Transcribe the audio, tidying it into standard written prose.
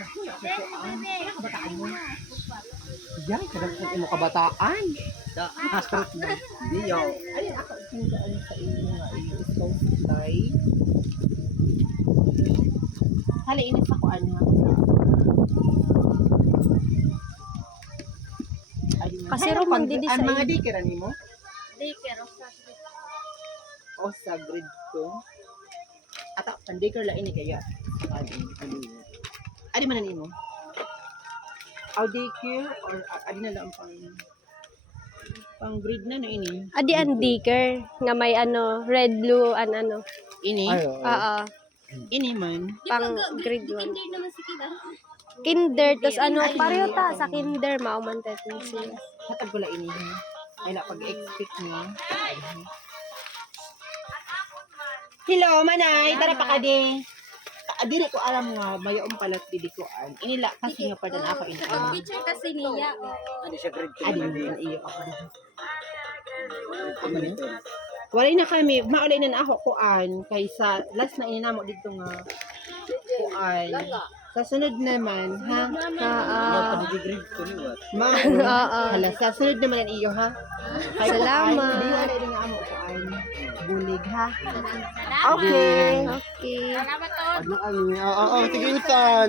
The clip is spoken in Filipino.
Kabataan mo. Yan, kadang kung imo kabataan. Diyo. Ay, ako tinggaan sa inyo nga iyo ikaw tay. Hali inis ako ano. Kasi Roman didi sa mga dikira nimo? Daycare. O sa grade 2. Ata pandikir la ini kaya. Adi man nimo? Aw daycare or adi na lang pang grade na no ini. Adi ang diker nga may ano, red, blue, ano. Ini? Oo. Ini man. Pang grade 1. Kinder naman si Kida. Kinder, tas ano, pareho ta sa kinder, maumantet mo siya. Hatag ko la ini. Ay la pag-expect mo. Hello, manay. Tara pa ka di. Dili ko alam nga mayong palat dili ko an. Inila kasi nga pa dan ako ini. Teacher kasi niya. Adi man iyo ako. Walay na kami, maulay na ako kuan kaysa last na ininamo dito nga kuan. Sa sunod naman, ha? Hala, sa sunod naman ang iyo, ha? Salamat. Hindi wala rin nga amo kuan. Bulig, ha? Okay. Okay. Salamat to. Oo, sige, Utan.